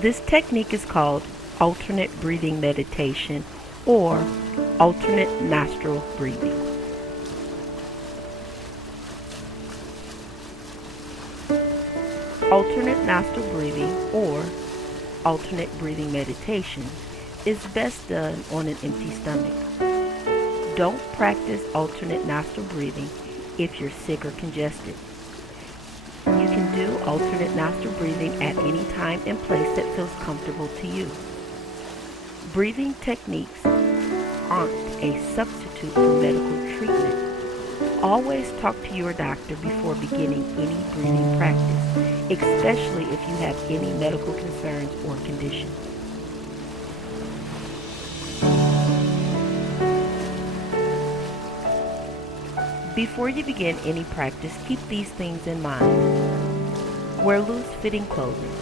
This technique is called alternate breathing meditation or alternate nostril breathing. Alternate nostril breathing or alternate breathing meditation is best done on an empty stomach. Don't practice alternate nostril breathing if you're sick or congested. You can do alternate nostril breathing at any time and place that feels comfortable to you. Breathing techniques aren't a substitute for medical treatment. Always talk to your doctor before beginning any breathing practice, especially if you have any medical concerns or conditions. Before you begin any practice, keep these things in mind. Wear loose-fitting clothing.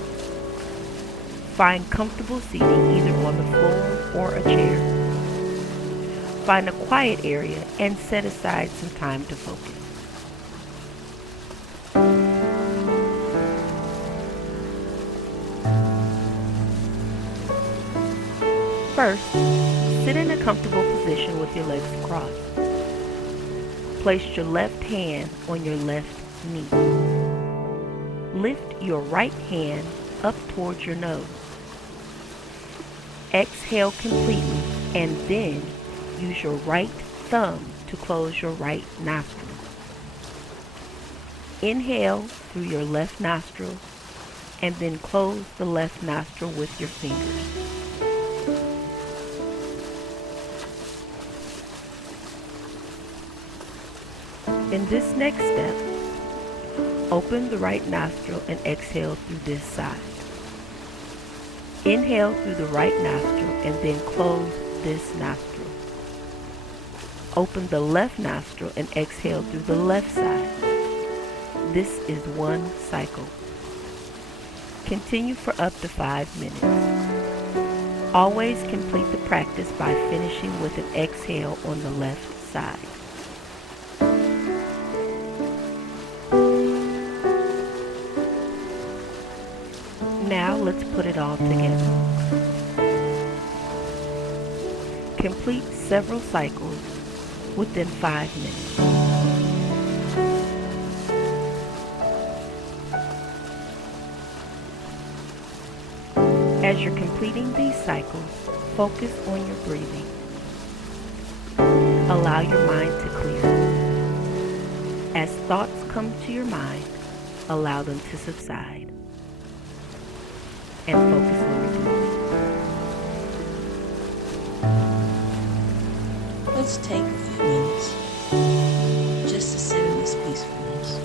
Find comfortable seating either on the floor or a chair. Find a quiet area and set aside some time to focus. First, sit in a comfortable position with your legs crossed. Place your left hand on your left knee. Lift your right hand up towards your nose. Exhale completely and then use your right thumb to close your right nostril. Inhale through your left nostril and then close the left nostril with your fingers. In this next step, open the right nostril and exhale through this side. Inhale through the right nostril and then close this nostril. Open the left nostril and exhale through the left side. This is one cycle. Continue for up to 5 minutes. Always complete the practice by finishing with an exhale on the left side. Now let's put it all together. Complete several cycles within 5 minutes. As you're completing these cycles, focus on your breathing. Allow your mind to clear. As thoughts come to your mind, allow them to subside and focus on your breathing. Let's take a few minutes just to sit in this peacefulness.